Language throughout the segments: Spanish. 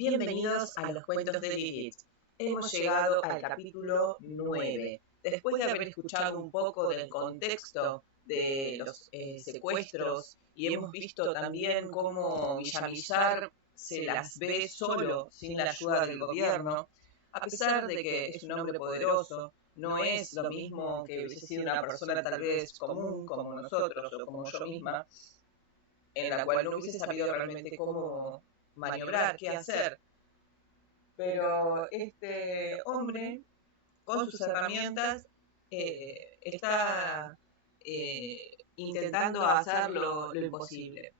Bienvenidos a los cuentos de Lilith. Hemos llegado al capítulo 9. Después de haber escuchado un poco del contexto de los secuestros y hemos visto también cómo Villamizar se las ve solo, sin la ayuda del gobierno, a pesar de que es un hombre poderoso, no es lo mismo que hubiese sido una persona tal vez común como nosotros o como yo misma, en la cual no hubiese sabido realmente cómo maniobrar, qué hacer. Pero este hombre, con sus herramientas, está intentando hacer lo imposible.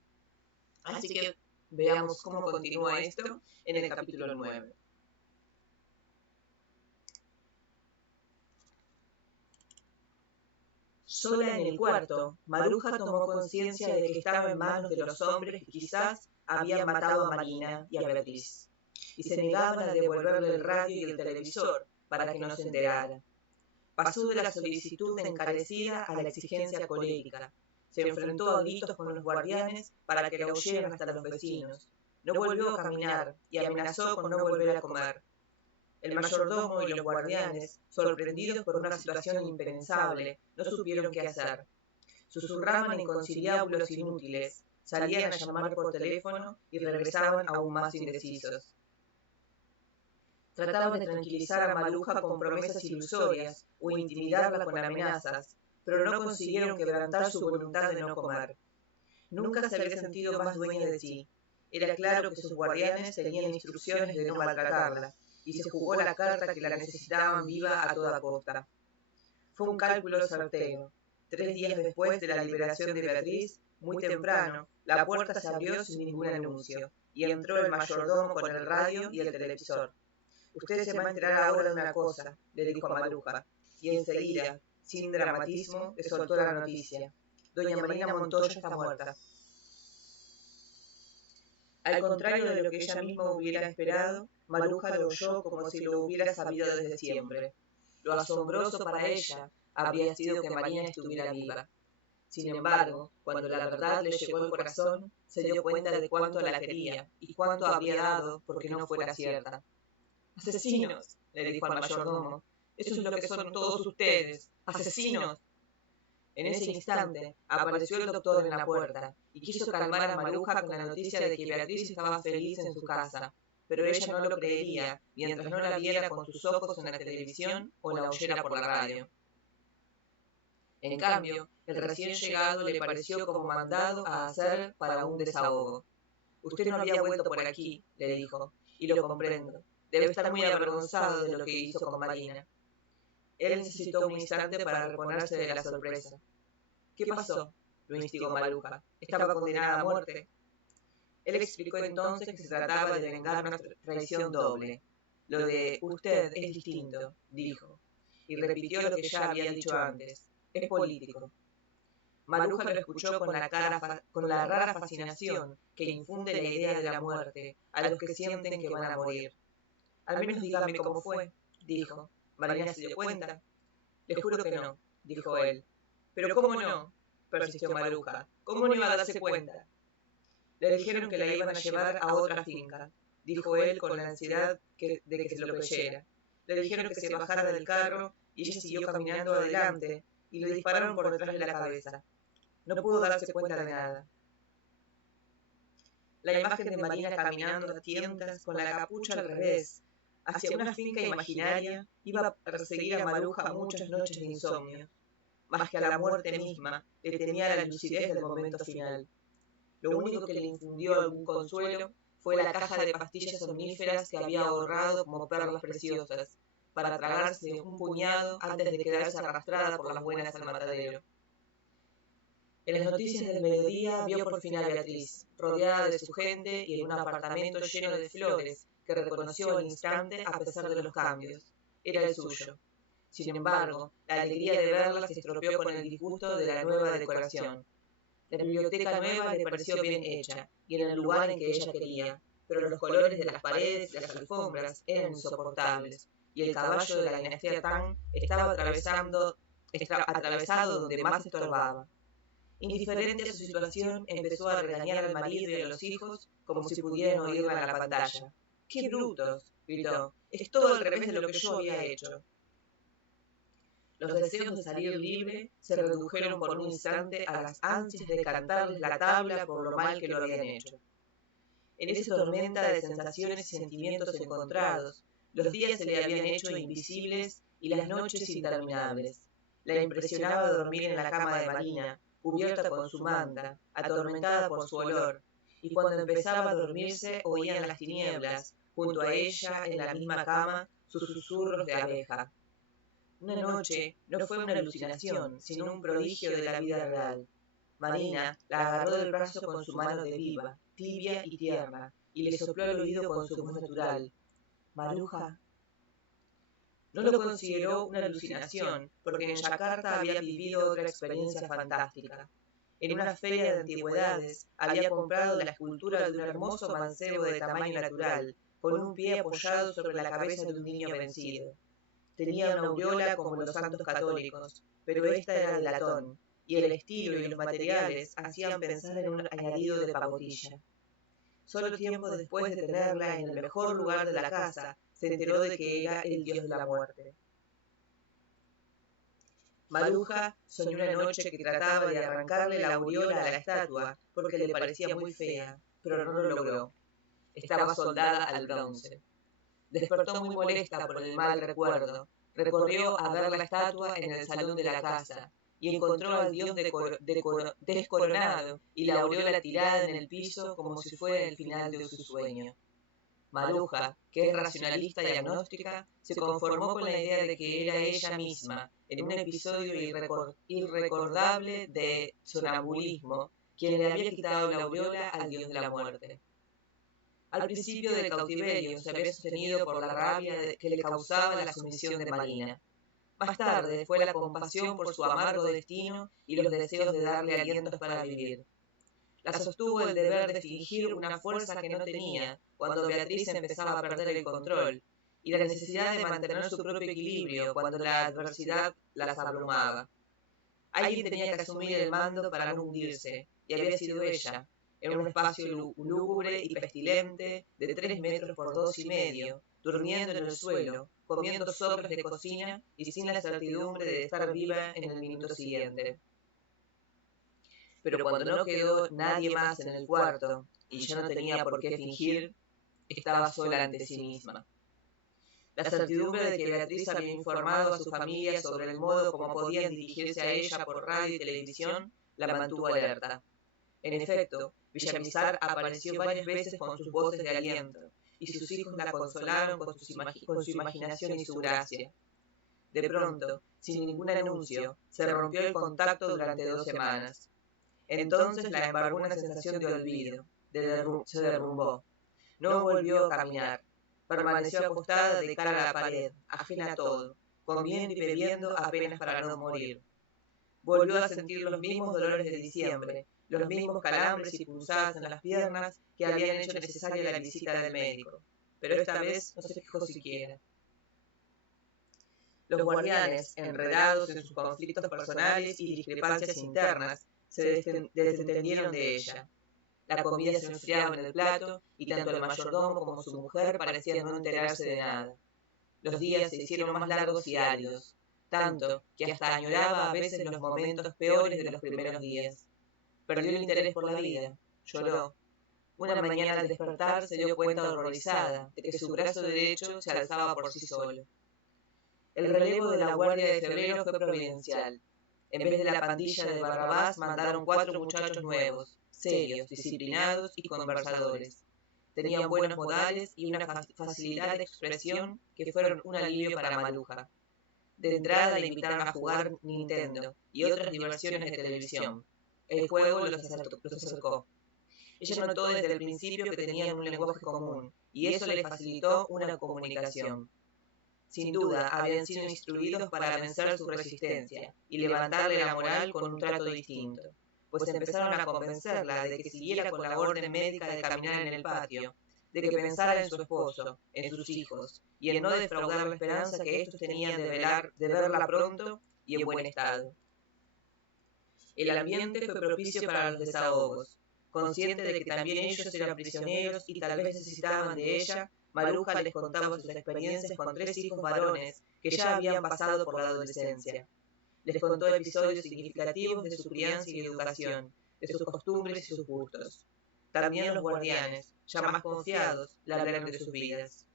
Así que veamos cómo continúa esto en el capítulo 9. Sola en el cuarto, Maruja tomó conciencia de que estaba en manos de los hombres que quizás habían matado a Marina y a Beatriz, y se negaban a devolverle el radio y el televisor para que no se enterara. Pasó de la solicitud encarecida a la exigencia colérica. Se enfrentó a gritos con los guardianes para que la oyeran hasta los vecinos. No volvió a caminar y amenazó con no volver a comer. El mayordomo y los guardianes, sorprendidos por una situación impensable, no supieron qué hacer. Susurraban en conciliábulos inútiles, salían a llamar por teléfono y regresaban aún más indecisos. Trataban de tranquilizar a Maruja con promesas ilusorias o intimidarla con amenazas, pero no consiguieron quebrantar su voluntad de no comer. Nunca se había sentido más dueña de sí. Era claro que sus guardianes tenían instrucciones de no maltratarla, y se jugó la carta que la necesitaban viva a toda costa. Fue un cálculo certero. 3 días después de la liberación de Beatriz, muy temprano, la puerta se abrió sin ningún anuncio, y entró el mayordomo con el radio y el televisor. «Usted se va a enterar ahora de una cosa», le dijo a Maruja, y enseguida, sin dramatismo, le soltó la noticia. «Doña Marina Montoya está muerta». Al contrario de lo que ella misma hubiera esperado, Maruja lo oyó como si lo hubiera sabido desde siempre. Lo asombroso para ella habría sido que Marina estuviera viva. Sin embargo, cuando la verdad le llegó al corazón, se dio cuenta de cuánto la quería y cuánto habría dado porque no fuera cierta. «¡Asesinos!», le dijo al mayordomo. «Eso es lo que son todos ustedes, asesinos». En ese instante apareció el doctor en la puerta y quiso calmar a Maruja con la noticia de que Beatriz estaba feliz en su casa, pero ella no lo creería mientras no la viera con sus ojos en la televisión o la oyera por la radio. En cambio, el recién llegado le pareció como mandado a hacer para un desahogo. «Usted no había vuelto por aquí», le dijo, «y lo comprendo. Debe estar muy avergonzado de lo que hizo con Marina». Él necesitó un instante para reponerse de la sorpresa. «¿Qué pasó?», lo instigó Maruja. «¿Estaba condenada a muerte?». Él explicó entonces que se trataba de vengar una traición doble. «Lo de usted es distinto», dijo, y repitió lo que ya había dicho antes. «Es político». Maruja lo escuchó con la rara fascinación que infunde la idea de la muerte a los que sienten que van a morir. «Al menos dígame cómo fue», dijo. «¿Marina se dio cuenta?». «Le juro que no», dijo él. «¿Pero cómo no?», persistió Maruja. «¿Cómo no iba a darse cuenta?». «Le dijeron que la iban a llevar a otra finca», dijo él con la ansiedad de que se lo creyera. «Le dijeron que se bajara del carro y ella siguió caminando adelante y le dispararon por detrás de la cabeza. No pudo darse cuenta de nada». La imagen de Marina caminando a tientas con la capucha al revés, hacia una finca imaginaria, iba a perseguir a Maruja muchas noches de insomnio. Más que a la muerte misma, le temía la lucidez del momento final. Lo único que le infundió algún consuelo fue la caja de pastillas somníferas que había ahorrado como perlas preciosas, para tragarse un puñado antes de quedarse arrastrada por las buenas al matadero. En las noticias del mediodía vio por fin a Beatriz, rodeada de su gente y en un apartamento lleno de flores, que reconoció al instante a pesar de los cambios. Era el suyo. Sin embargo, la alegría de verla se estropeó con el disgusto de la nueva decoración. La biblioteca nueva le pareció bien hecha, y en el lugar en que ella quería, pero los colores de las paredes y las alfombras eran insoportables, y el caballo de la dinastía Tang estaba atravesado donde más estorbaba. Indiferente a su situación, empezó a regañar al marido y a los hijos como si pudieran oírla en la pantalla. ¡Qué brutos!, gritó. Es todo al revés de lo que yo había hecho. Los deseos de salir libre se redujeron por un instante a las ansias de cantarles la tabla por lo mal que lo habían hecho. En esa tormenta de sensaciones y sentimientos encontrados, los días se le habían hecho invisibles y las noches interminables. La impresionaba dormir en la cama de Marina, cubierta con su manta, atormentada por su olor, y cuando empezaba a dormirse oían las tinieblas, junto a ella, en la misma cama, sus susurros de abeja. Una noche no fue una alucinación, sino un prodigio de la vida real. Marina la agarró del brazo con su mano de viva, tibia y tierna, y le sopló al oído con su voz natural. «Maruja». No lo consideró una alucinación, porque en Yakarta había vivido otra experiencia fantástica. En una feria de antigüedades había comprado la escultura de un hermoso mancebo de tamaño natural, con un pie apoyado sobre la cabeza de un niño vencido. Tenía una aureola como los santos católicos, pero esta era de latón, y el estilo y los materiales hacían pensar en un añadido de pacotilla. Solo tiempo después de tenerla en el mejor lugar de la casa, se enteró de que era el dios de la muerte. Maruja soñó una noche que trataba de arrancarle la aureola a la estatua porque le parecía muy fea, pero no lo logró. Estaba soldada al bronce. Despertó muy molesta por el mal recuerdo. Recorrió a ver la estatua en el salón de la casa y encontró al dios descoronado y la aureola tirada en el piso como si fuera el final de su sueño. Maruja, que es racionalista y agnóstica, se conformó con la idea de que era ella misma, en un episodio irrecordable de sonambulismo, quien le había quitado la aureola al dios de la muerte. Al principio del cautiverio se había sostenido por la rabia que le causaba la sumisión de Marina. Más tarde fue la compasión por su amargo destino y los deseos de darle alientos para vivir. La sostuvo el deber de fingir una fuerza que no tenía cuando Beatriz empezaba a perder el control, y la necesidad de mantener su propio equilibrio cuando la adversidad las abrumaba. Alguien tenía que asumir el mando para no hundirse, y había sido ella, en un espacio lúgubre y pestilente de 3 metros por 2,5, durmiendo en el suelo, comiendo sopes de cocina y sin la certidumbre de estar viva en el minuto siguiente. Pero cuando no quedó nadie más en el cuarto y ya no tenía por qué fingir, estaba sola ante sí misma. La certidumbre de que Beatriz había informado a su familia sobre el modo como podían dirigirse a ella por radio y televisión la mantuvo alerta. En efecto, Villamizar apareció varias veces con sus voces de aliento, y sus hijos la consolaron con su imaginación y su gracia. De pronto, sin ningún anuncio, se rompió el contacto durante 2 semanas. Entonces la embargó una sensación de olvido, se derrumbó. No volvió a caminar. Permaneció acostada de cara a la pared, ajena a todo, comiendo y bebiendo apenas para no morir. Volvió a sentir los mismos dolores de diciembre, los mismos calambres y punzadas en las piernas que habían hecho necesaria la visita del médico, pero esta vez no se fijó siquiera. Los guardianes, enredados en sus conflictos personales y discrepancias internas, se desentendieron de ella. La comida se enfriaba en el plato y tanto el mayordomo como su mujer parecían no enterarse de nada. Los días se hicieron más largos y áridos, tanto que hasta añoraba a veces los momentos peores de los primeros días. Perdió el interés por la vida, lloró. Una mañana al despertar se dio cuenta horrorizada de que su brazo derecho se alzaba por sí solo. El relevo de la Guardia de Febrero fue providencial. En vez de la pandilla de Barrabás mandaron 4 muchachos nuevos, serios, disciplinados y conversadores. Tenían buenos modales y una facilidad de expresión que fueron un alivio para Maruja. De entrada le invitaron a jugar Nintendo y otras diversiones de televisión. El juego los acercó. Ella notó desde el principio que tenían un lenguaje común, y eso le facilitó una comunicación. Sin duda, habían sido instruidos para vencer su resistencia y levantarle la moral con un trato distinto, pues empezaron a convencerla de que siguiera con la orden médica de caminar en el patio, de que pensara en su esposo, en sus hijos, y en no defraudar la esperanza que estos tenían de verla pronto y en buen estado. El ambiente fue propicio para los desahogos. Consciente de que también ellos eran prisioneros y tal vez necesitaban de ella, Maruja les contaba sus experiencias con 3 hijos varones que ya habían pasado por la adolescencia. Les contó episodios significativos de su crianza y educación, de sus costumbres y sus gustos. También los guardianes, ya más confiados, le hablaron de sus vidas.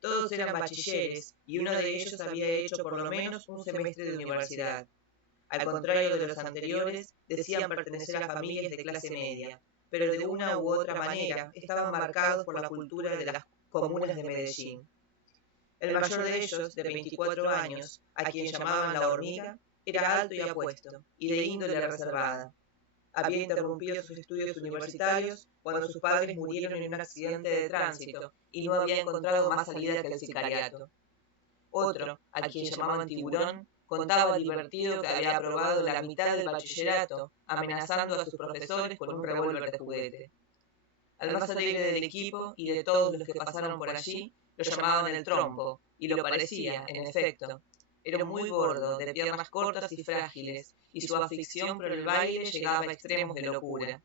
Todos eran bachilleres y uno de ellos había hecho por lo menos un semestre de universidad. Al contrario de los anteriores, decían pertenecer a familias de clase media, pero de una u otra manera estaban marcados por la cultura de las comunas de Medellín. El mayor de ellos, de 24 años, a quien llamaban la hormiga, era alto y apuesto, y de índole reservada. Había interrumpido sus estudios universitarios cuando sus padres murieron en un accidente de tránsito y no había encontrado más salida que el sicariato. Otro, a quien llamaban Tiburón, contaba divertido que había aprobado la mitad del bachillerato, amenazando a sus profesores con un revólver de juguete. Al más alegre del equipo y de todos los que pasaron por allí, lo llamaban el trompo, y lo parecía, en efecto. Era muy gordo, de piernas cortas y frágiles, y su afición por el baile llegaba a extremos de locura.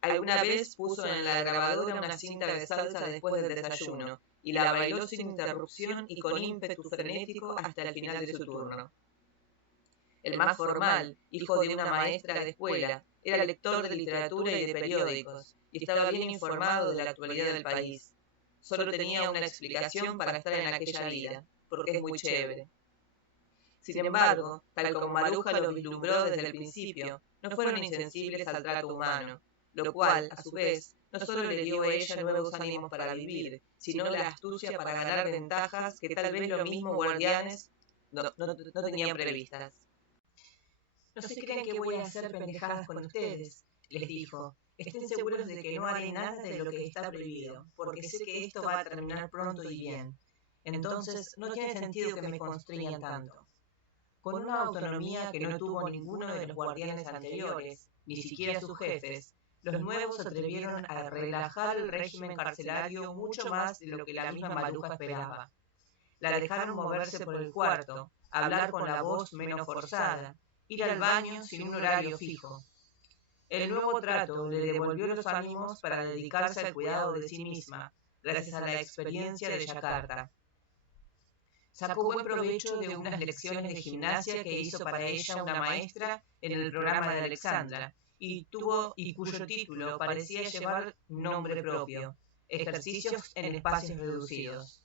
Alguna vez puso en la grabadora una cinta de salsa después del desayuno, y la bailó sin interrupción y con ímpetu frenético hasta el final de su turno. El más formal, hijo de una maestra de escuela, era lector de literatura y de periódicos, y estaba bien informado de la actualidad del país. Solo tenía una explicación para estar en aquella vida, porque es muy chévere. Sin embargo, tal como Maruja lo vislumbró desde el principio, no fueron insensibles al trato humano, lo cual, a su vez, no solo le dio a ella nuevos ánimos para vivir, sino la astucia para ganar ventajas que tal vez los mismos guardianes no tenían previstas. No se creen que voy a hacer pendejadas con ustedes, les dijo. Estén seguros de que no haré nada de lo que está prohibido, porque sé que esto va a terminar pronto y bien. Entonces, no tiene sentido que me constriñan tanto. Con una autonomía que no tuvo ninguno de los guardianes anteriores, ni siquiera sus jefes, los nuevos se atrevieron a relajar el régimen carcelario mucho más de lo que la misma Maruja esperaba. La dejaron moverse por el cuarto, hablar con la voz menos forzada, ir al baño sin un horario fijo. El nuevo trato le devolvió los ánimos para dedicarse al cuidado de sí misma, gracias a la experiencia de Yakarta. Sacó buen provecho de unas lecciones de gimnasia que hizo para ella una maestra en el programa de Alexandra, y cuyo título parecía llevar nombre propio, ejercicios en espacios reducidos.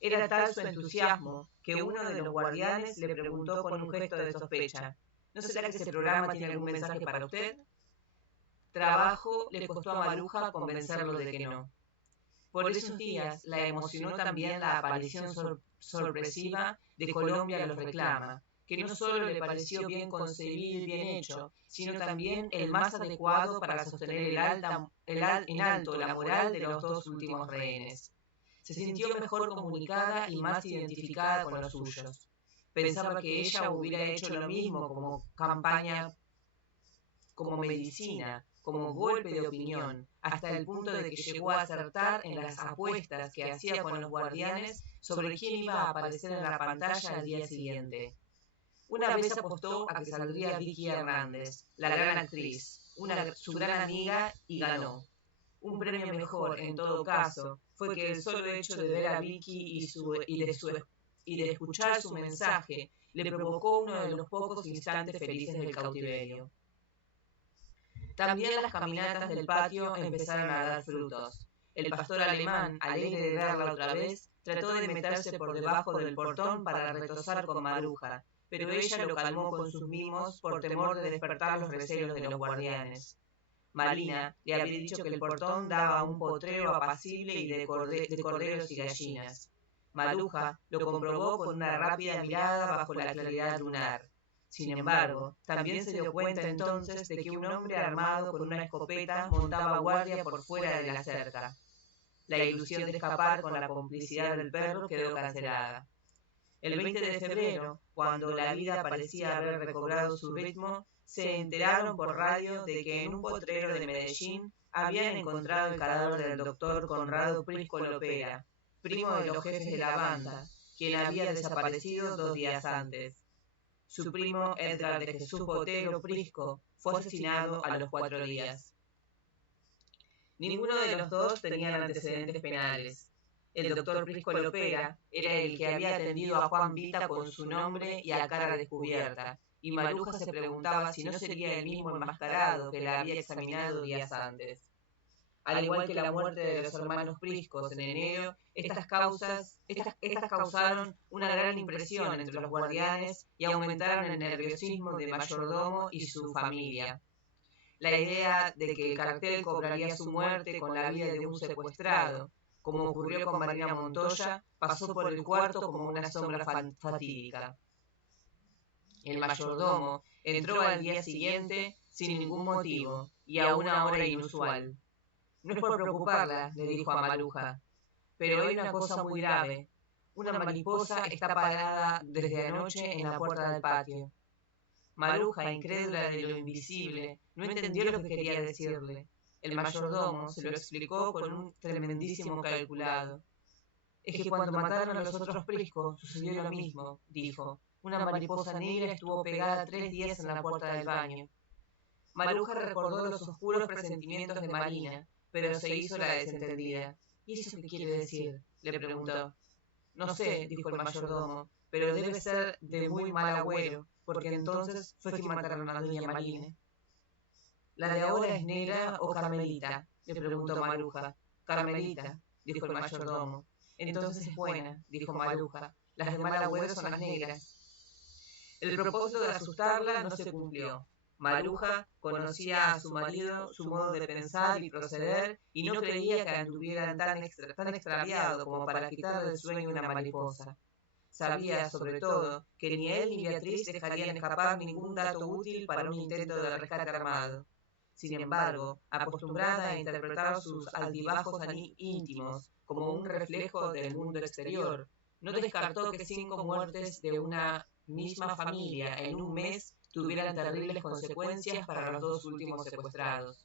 Era tal su entusiasmo que uno de los guardianes le preguntó con un gesto de sospecha: ¿no será que ese programa tiene algún mensaje para usted? Trabajo le costó a Maruja convencerlo de que no. Por esos días la emocionó también la aparición sorpresiva de Colombia los reclama, que no solo le pareció bien concebido y bien hecho, sino también el más adecuado para sostener en alto la moral de los dos últimos rehenes. Se sintió mejor comunicada y más identificada con los suyos. Pensaba que ella hubiera hecho lo mismo como campaña, como medicina, como golpe de opinión, hasta el punto de que llegó a acertar en las apuestas que hacía con los guardianes sobre quién iba a aparecer en la pantalla al día siguiente. Una vez apostó a que saldría Vicky Hernández, la gran actriz, su gran amiga, y ganó. Un premio mejor, en todo caso, fue que el solo hecho de ver a Vicky y de escuchar su mensaje le provocó uno de los pocos instantes felices del cautiverio. También las caminatas del patio empezaron a dar frutos. El pastor alemán, alegre de verla otra vez, trató de meterse por debajo del portón para retozar con Maruja, pero ella lo calmó con sus mimos por temor de despertar los recelos de los guardianes. Marina le había dicho que el portón daba a un potrero apacible y de corderos y gallinas. Maruja lo comprobó con una rápida mirada bajo la claridad lunar. Sin embargo, también se dio cuenta entonces de que un hombre armado con una escopeta montaba guardia por fuera de la cerca. La ilusión de escapar con la complicidad del perro quedó cancelada. El 20 de febrero, cuando la vida parecía haber recobrado su ritmo, se enteraron por radio de que en un potrero de Medellín habían encontrado el cadáver del doctor Conrado Prisco Lopera, primo de los jefes de la banda, quien había desaparecido 2 días antes. Su primo, Edgar de Jesús Botero Prisco, fue asesinado a los 4 días. Ninguno de los dos tenían antecedentes penales. El doctor Prisco Lopera era el que había atendido a Juan Vita con su nombre y a cara descubierta, y Maruja se preguntaba si no sería el mismo enmascarado que la había examinado días antes. Al igual que la muerte de los hermanos Priscos en enero, estas causaron una gran impresión entre los guardianes y aumentaron el nerviosismo de Mayordomo y su familia. La idea de que el cartel cobraría su muerte con la vida de un secuestrado, como ocurrió con Marina Montoya, pasó por el cuarto como una sombra fatídica. El mayordomo entró al día siguiente sin ningún motivo y a una hora inusual. No es por preocuparla, le dijo a Maruja, pero hay una cosa muy grave. Una mariposa está parada desde anoche en la puerta del patio. Maruja, incrédula de lo invisible, no entendió lo que quería decirle. El mayordomo se lo explicó con un tremendísimo calculado. Es que cuando mataron a los otros Priscos sucedió lo mismo, dijo. Una mariposa negra estuvo pegada 3 días en la puerta del baño. Maruja recordó los oscuros presentimientos de Marina, pero se hizo la desentendida. ¿Y eso qué quiere decir?, le preguntó. No sé, dijo el mayordomo, pero debe ser de muy mal agüero, porque entonces fue que mataron a doña Marina. ¿La de ahora es negra o carmelita?, le preguntó Maruja. Carmelita, dijo el mayordomo. Entonces es buena, dijo Maruja. Las de mal agüero son las negras. El propósito de asustarla no se cumplió. Maruja conocía a su marido, su modo de pensar y proceder, y no creía que anduviera tan extraviado como para quitarle el sueño una mariposa. Sabía, sobre todo, que ni él ni Beatriz dejarían escapar ningún dato útil para un intento de rescate armado. Sin embargo, acostumbrada a interpretar sus altibajos íntimos como un reflejo del mundo exterior, no descartó que 5 muertes de una misma familia en un mes tuvieran terribles consecuencias para los 2 últimos secuestrados.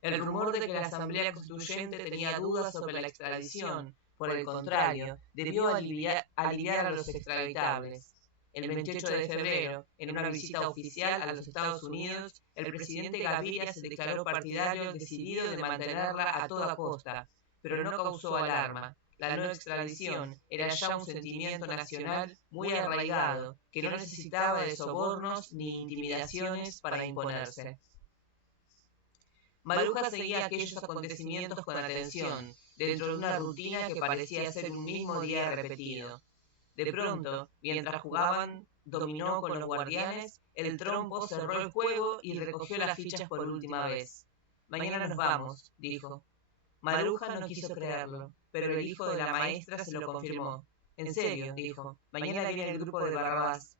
El rumor de que la Asamblea Constituyente tenía dudas sobre la extradición, por el contrario, debió aliviar a los extraditables. El 28 de febrero, en una visita oficial a los Estados Unidos, el presidente Gaviria se declaró partidario decidido de mantenerla a toda costa, pero no causó alarma. La no extradición era ya un sentimiento nacional muy arraigado, que no necesitaba de sobornos ni intimidaciones para imponerse. Maruja seguía aquellos acontecimientos con atención, dentro de una rutina que parecía ser un mismo día repetido. De pronto, mientras jugaban dominó con los guardianes, el trompo cerró el juego y recogió las fichas por última vez. «Mañana nos vamos», dijo. Maruja no quiso creerlo, pero el hijo de la maestra se lo confirmó. «En serio», dijo, «mañana viene el grupo de Barrabás».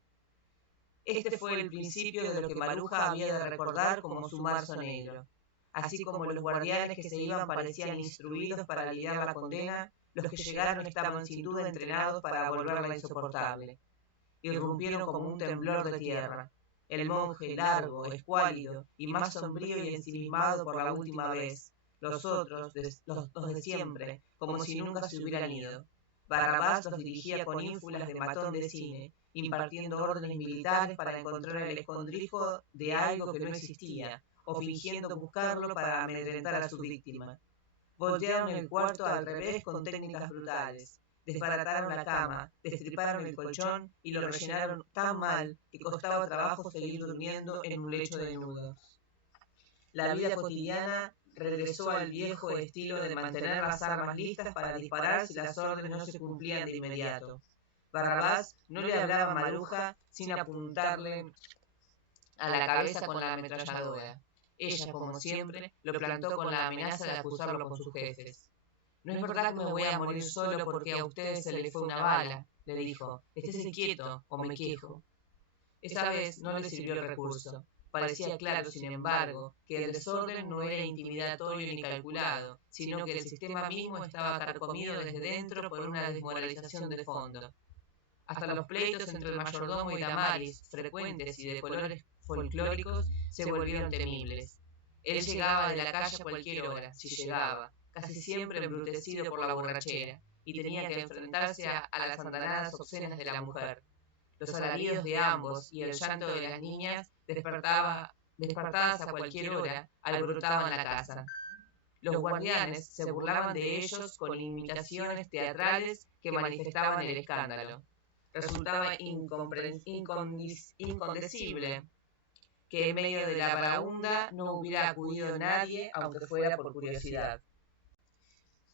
Este fue el principio de lo que Maruja había de recordar como su marzo negro. Así como los guardianes que se iban parecían instruidos para lidiar la condena, los que llegaron estaban sin duda entrenados para volverla insoportable. Irrumpieron como un temblor de tierra. El monje, largo, escuálido y más sombrío y ensimismado por la última vez. Los otros, los de siempre, como si nunca se hubieran ido. Barrabás los dirigía con ínfulas de matón de cine, impartiendo órdenes militares para encontrar el escondrijo de algo que no existía, o fingiendo buscarlo para amedrentar a su víctima. Voltearon el cuarto al revés con técnicas brutales. Desbarataron la cama, destriparon el colchón y lo rellenaron tan mal que costaba trabajo seguir durmiendo en un lecho de nudos. La vida cotidiana regresó al viejo estilo de mantener las armas listas para disparar si las órdenes no se cumplían de inmediato. Barrabás no le hablaba a Maruja sin apuntarle a la cabeza con la ametralladora. Ella, como siempre, lo plantó con la amenaza de acusarlo con sus jefes. «No es verdad que me voy a morir solo porque a ustedes se les fue una bala», le dijo. «Estése quieto o me quejo». Esa vez no le sirvió el recurso. Parecía claro, sin embargo, que el desorden no era intimidatorio ni calculado, sino que el sistema mismo estaba carcomido desde dentro por una desmoralización de fondo. Hasta los pleitos entre el mayordomo y Damaris, frecuentes y de colores folclóricos, se volvieron temibles. Él llegaba de la calle a cualquier hora, si llegaba, casi siempre embrutecido por la borrachera, y tenía que enfrentarse a las andanadas obscenas de la mujer. Los alaridos de ambos y el llanto de las niñas, despertadas a cualquier hora, alborotaban la casa. Los guardianes se burlaban de ellos con imitaciones teatrales que manifestaban el escándalo. Resultaba inconcebible que en medio de la varaunda no hubiera acudido nadie, aunque fuera por curiosidad.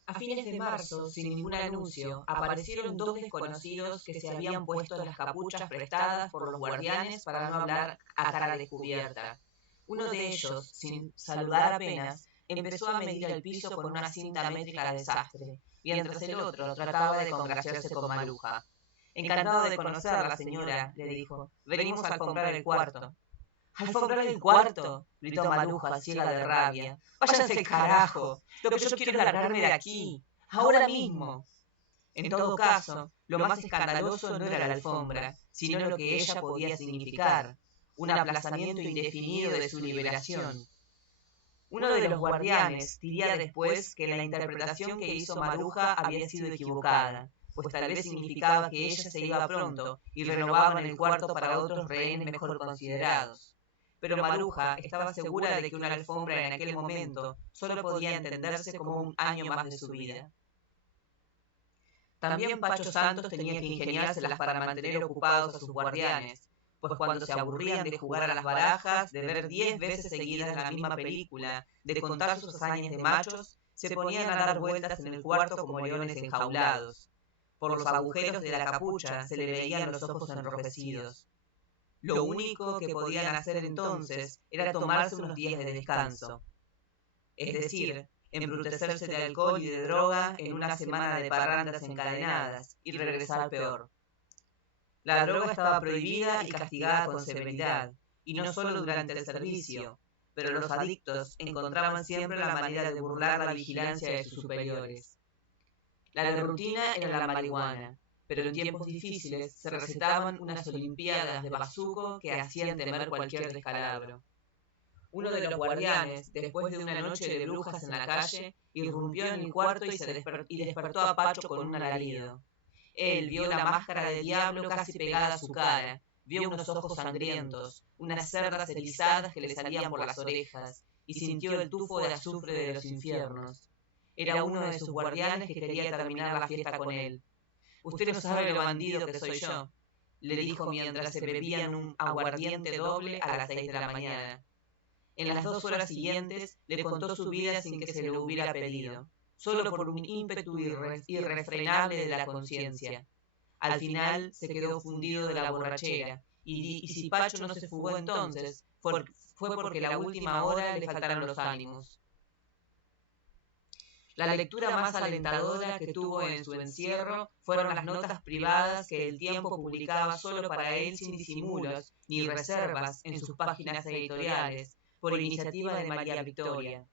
A fines de marzo, sin ningún anuncio, aparecieron dos desconocidos que se habían puesto las capuchas prestadas por los guardianes para no hablar a cara descubierta. Uno de ellos, sin saludar apenas, empezó a medir el piso con una cinta métrica de sastre, mientras el otro trataba de congraciarse con Maruja. «Encantado de conocerla, señora», le dijo. «Venimos a alfombrar el cuarto». «¿Alfombrar el cuarto?», gritó Maruja, ciega de rabia. «Váyanse al carajo. Lo que yo quiero es largarme de aquí. Ahora mismo». En todo caso, lo más escandaloso no era la alfombra, sino lo que ella podía significar, un aplazamiento indefinido de su liberación. Uno de los guardianes diría después que la interpretación que hizo Maruja había sido equivocada, pues tal vez significaba que ella se iba pronto y renovaban el cuarto para otros rehenes mejor considerados. Pero Maruja estaba segura de que una alfombra en aquel momento solo podía entenderse como un año más de su vida. También Pacho Santos tenía que ingeniárselas para mantener ocupados a sus guardianes, pues cuando se aburrían de jugar a las barajas, de ver 10 veces seguidas la misma película, de contar sus hazañas de machos, se ponían a dar vueltas en el cuarto como leones enjaulados. Por los agujeros de la capucha se le veían los ojos enrojecidos. Lo único que podían hacer entonces era tomarse unos días de descanso, es decir, embrutecerse de alcohol y de droga en una semana de parrandas encadenadas y regresar peor. La droga estaba prohibida y castigada con severidad, y no solo durante el servicio, pero los adictos encontraban siempre la manera de burlar la vigilancia de sus superiores. La de rutina era la marihuana, pero en tiempos difíciles se recetaban unas olimpiadas de bazuco que hacían temer cualquier descalabro. Uno de los guardianes, después de una noche de brujas en la calle, irrumpió en el cuarto y despertó a Pacho con un alarido. Él vio la máscara de diablo casi pegada a su cara, vio unos ojos sangrientos, unas cerdas erizadas que le salían por las orejas, y sintió el tufo de azufre de los infiernos. Era uno de sus guardianes que quería terminar la fiesta con él. «Usted no sabe lo bandido que soy yo», le dijo mientras se bebían un aguardiente doble a las 6 de la mañana. En las 2 horas siguientes le contó su vida sin que se lo hubiera pedido, solo por un ímpetu irrefrenable de la conciencia. Al final se quedó fundido de la borrachera, y si Pacho no se fugó entonces, fue porque la última hora le faltaron los ánimos. La lectura más alentadora que tuvo en su encierro fueron las notas privadas que El Tiempo publicaba solo para él sin disimulos ni reservas en sus páginas editoriales, por iniciativa de María Victoria.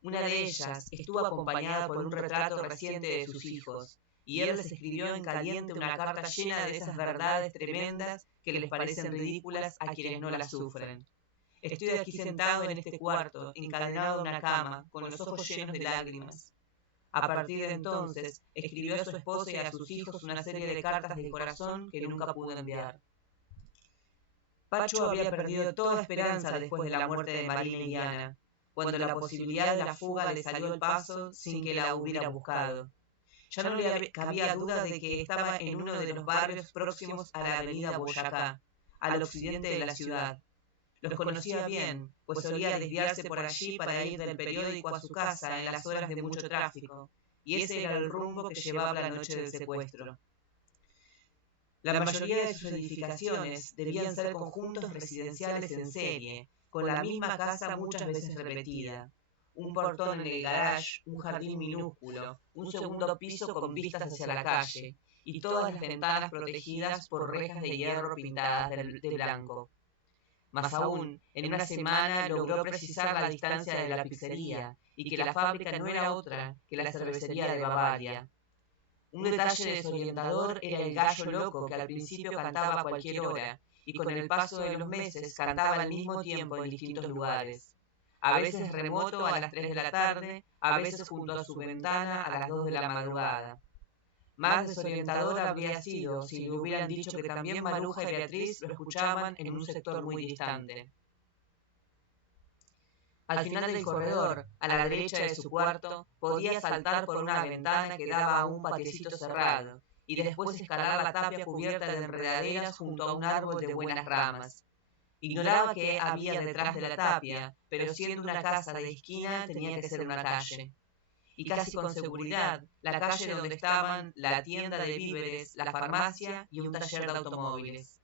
Una de ellas estuvo acompañada por un retrato reciente de sus hijos, y él les escribió en caliente una carta llena de esas verdades tremendas que les parecen ridículas a quienes no las sufren. «Estoy aquí sentado en este cuarto, encadenado a una cama, con los ojos llenos de lágrimas». A partir de entonces, escribió a su esposa y a sus hijos una serie de cartas del corazón que nunca pudo enviar. Pacho había perdido toda esperanza después de la muerte de Marina y Ana, cuando la posibilidad de la fuga le salió al paso sin que la hubiera buscado. Ya no le cabía duda de que estaba en uno de los barrios próximos a la avenida Boyacá, al occidente de la ciudad. Los conocía bien, pues solía desviarse por allí para ir del periódico a su casa en las horas de mucho tráfico, y ese era el rumbo que llevaba la noche del secuestro. La mayoría de sus edificaciones debían ser conjuntos residenciales en serie, con la misma casa muchas veces repetida. Un portón en el garage, un jardín minúsculo, un segundo piso con vistas hacia la calle, y todas las ventanas protegidas por rejas de hierro pintadas de blanco. Más aún, en una semana logró precisar la distancia de la pizzería y que la fábrica no era otra que la cervecería de Bavaria. Un detalle desorientador era el gallo loco que al principio cantaba a cualquier hora y con el paso de los meses cantaba al mismo tiempo en distintos lugares. A veces remoto a las 3 de la tarde, a veces junto a su ventana a las 2 de la madrugada. Más desorientador habría sido si le hubieran dicho que también Maruja y Beatriz lo escuchaban en un sector muy distante. Al final del corredor, a la derecha de su cuarto, podía saltar por una ventana que daba a un patiecito cerrado y después escalar la tapia cubierta de enredaderas junto a un árbol de buenas ramas. Ignoraba qué había detrás de la tapia, pero siendo una casa de esquina tenía que ser una calle. Y casi con seguridad, la calle donde estaban la tienda de víveres, la farmacia y un taller de automóviles.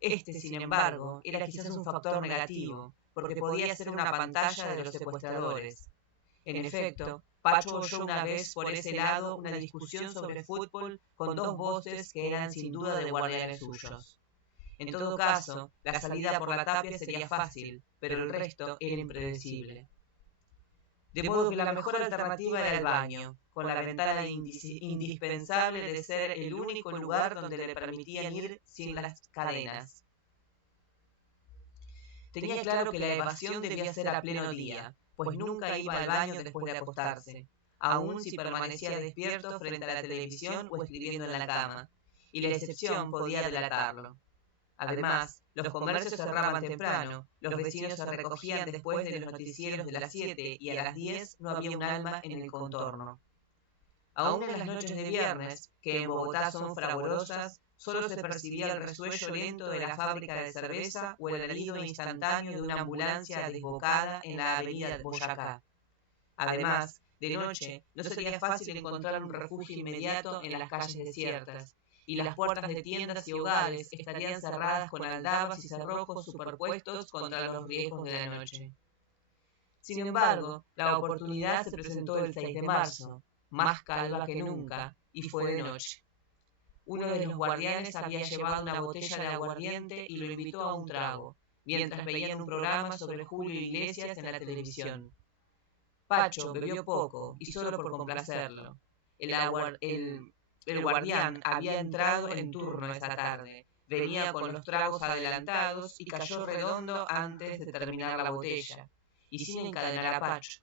Sin embargo, era quizás un factor negativo, porque podía ser una pantalla de los secuestradores. En efecto, Pacho oyó una vez por ese lado una discusión sobre fútbol con dos voces que eran sin duda de guardianes suyos. En todo caso, la salida por la tapia sería fácil, pero el resto era impredecible. De modo que la mejor alternativa era el baño, con la ventana indispensable de ser el único lugar donde le permitían ir sin las cadenas. Tenía claro que la evasión debía ser a pleno día, pues nunca iba al baño después de acostarse, aun si permanecía despierto frente a la televisión o escribiendo en la cama, y la excepción podía delatarlo. Además, los comercios cerraban temprano, los vecinos se recogían después de los noticieros de las 7 y a las 10 no había un alma en el contorno. Aún en las noches de viernes, que en Bogotá son fragorosas, solo se percibía el resuello lento de la fábrica de cerveza o el alarido instantáneo de una ambulancia desbocada en la avenida Boyacá. Además, de noche no sería fácil encontrar un refugio inmediato en las calles desiertas, y las puertas de tiendas y hogares estarían cerradas con aldabas y cerrojos superpuestos contra los riesgos de la noche. Sin embargo, la oportunidad se presentó el 6 de marzo, más calva que nunca, y fue de noche. Uno de los guardianes había llevado una botella de aguardiente y lo invitó a un trago, mientras veían un programa sobre Julio Iglesias en la televisión. Pacho bebió poco, y solo por complacerlo. El guardián había entrado en turno esa tarde, venía con los tragos adelantados y cayó redondo antes de terminar la botella, y sin encadenar a Pacho.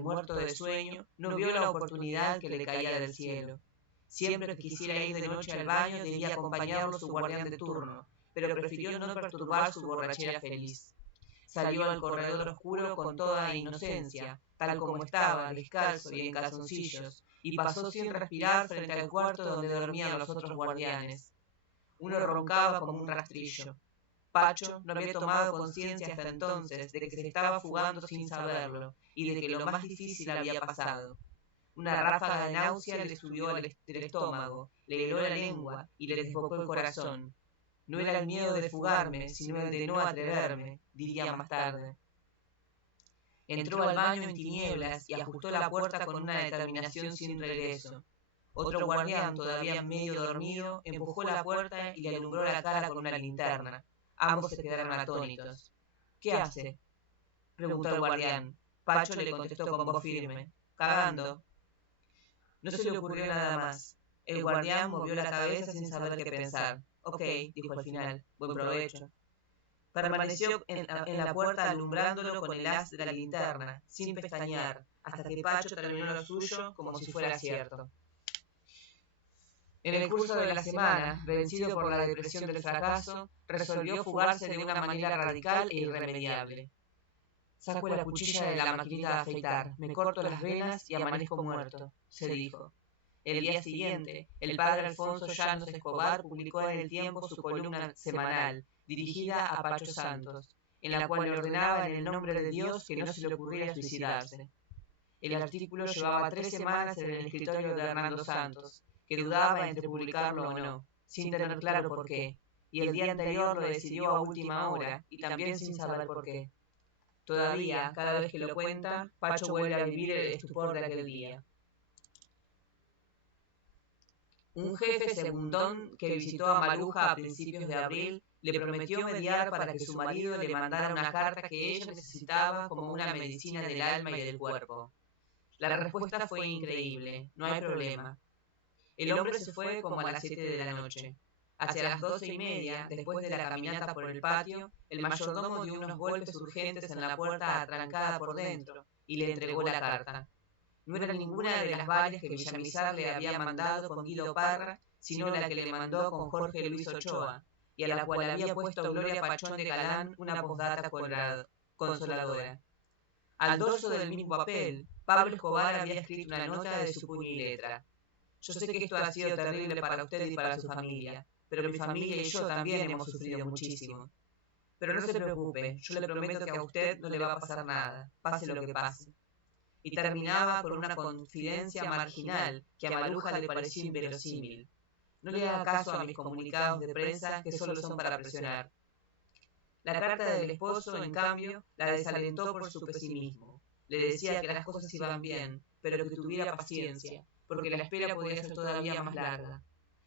Muerto de sueño, no vio la oportunidad que le caía del cielo. Siempre que quisiera ir de noche al baño debía acompañarlo su guardián de turno, pero prefirió no perturbar su borrachera feliz. Salió al corredor oscuro con toda inocencia, tal como estaba, descalzo y en calzoncillos, y pasó sin respirar frente al cuarto donde dormían los otros guardianes. Uno roncaba como un rastrillo. Pacho no había tomado conciencia hasta entonces de que se estaba fugando sin saberlo, y de que lo más difícil había pasado. Una ráfaga de náusea le subió del estómago, le heló la lengua y le desbocó el corazón. No era el miedo de fugarme, sino el de no atreverme, diría más tarde. Entró al baño en tinieblas y ajustó la puerta con una determinación sin regreso. Otro guardián, todavía medio dormido, empujó la puerta y le alumbró la cara con una linterna. Ambos se quedaron atónitos. ¿Qué hace?, preguntó el guardián. Pacho le contestó con voz firme. Cagando. No se le ocurrió nada más. El guardián movió la cabeza sin saber qué pensar. Ok, dijo al final. Buen provecho. Permaneció en la puerta alumbrándolo con el haz de la linterna, sin pestañear, hasta que Pacho terminó lo suyo como si fuera cierto. En el curso de la semana, vencido por la depresión del fracaso, resolvió fugarse de una manera radical e irremediable. Saco la cuchilla de la maquinita de afeitar, me corto las venas y amanezco muerto, se dijo. El día siguiente, el padre Alfonso Llanos Escobar publicó en El Tiempo su columna semanal, dirigida a Pacho Santos, en la cual le ordenaba en el nombre de Dios que no se le ocurriera suicidarse. El artículo llevaba 3 semanas en el escritorio de Hernando Santos, que dudaba entre publicarlo o no, sin tener claro por qué, y el día anterior lo decidió a última hora, y también sin saber por qué. Todavía, cada vez que lo cuenta, Pacho vuelve a vivir el estupor de aquel día. Un jefe segundón que visitó a Maruja a principios de abril le prometió mediar para que su marido le mandara una carta que ella necesitaba como una medicina del alma y del cuerpo. La respuesta fue increíble, no hay problema. El hombre se fue como a las 7 de la noche. Hacia las 12:30, después de la caminata por el patio, el mayordomo dio unos golpes urgentes en la puerta atrancada por dentro y le entregó la carta. No era ninguna de las varias que Villamizar le había mandado con Guido Parra, sino la que le mandó con Jorge Luis Ochoa, y a la cual había puesto Gloria Pachón de Galán una postdata consoladora. Al dorso del mismo papel, Pablo Escobar había escrito una nota de su puño y letra. Yo sé que esto ha sido terrible para usted y para su familia, pero mi familia y yo también hemos sufrido muchísimo. Pero no se preocupe, yo le prometo que a usted no le va a pasar nada, pase lo que pase. Y terminaba con una confidencia marginal que a Maruja le pareció inverosímil. No le haga caso a mis comunicados de prensa que solo son para presionar. La carta del esposo, en cambio, la desalentó por su pesimismo. Le decía que las cosas iban bien, pero que tuviera paciencia, porque la espera podía ser todavía más larga.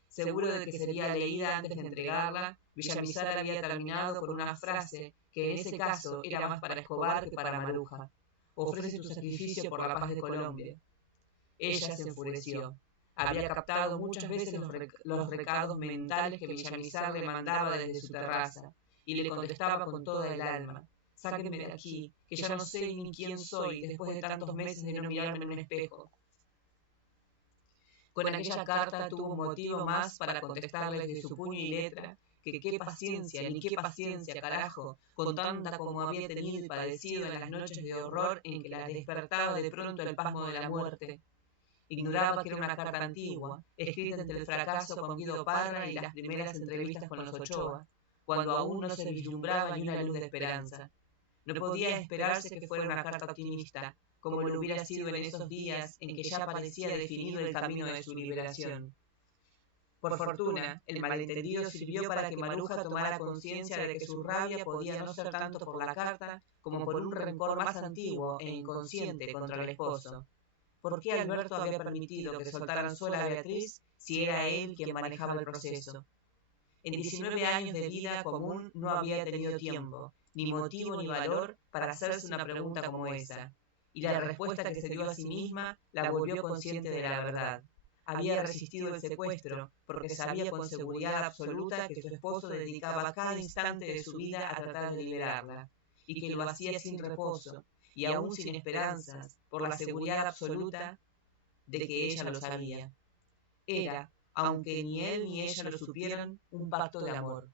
Seguro de que sería leída antes de entregarla, Villamizar había terminado con una frase que en ese caso era más para Escobar que para Maruja. Ofrece tu sacrificio por la paz de Colombia. Ella se enfureció. Había captado muchas veces los recados mentales que Villamizar le mandaba desde su terraza, y le contestaba con toda el alma: sáquenme de aquí, que ya no sé ni quién soy después de tantos meses de no mirarme en un espejo. Con aquella carta tuvo un motivo más para contestarle de su puño y letra que qué paciencia, ni qué paciencia, carajo, con tanta como había tenido y padecido en las noches de horror en que la despertaba de pronto el pasmo de la muerte. Ignoraba que era una carta antigua, escrita entre el fracaso con Guido Parra y las primeras entrevistas con los Ochoa, cuando aún no se vislumbraba ni una luz de esperanza. No podía esperarse que fuera una carta optimista, como lo hubiera sido en esos días en que ya parecía definido el camino de su liberación. Por fortuna, el malentendido sirvió para que Maruja tomara conciencia de que su rabia podía no ser tanto por la carta como por un rencor más antiguo e inconsciente contra el esposo. ¿Por qué Alberto había permitido que soltaran sola a Beatriz si era él quien manejaba el proceso? En 19 años de vida común no había tenido tiempo, ni motivo ni valor para hacerse una pregunta como esa, y la respuesta que se dio a sí misma la volvió consciente de la verdad. Había resistido el secuestro porque sabía con seguridad absoluta que su esposo dedicaba cada instante de su vida a tratar de liberarla, y que lo hacía sin reposo, y aún sin esperanzas, por la seguridad absoluta de que ella lo sabía. Era, aunque ni él ni ella lo supieran, un pacto de amor.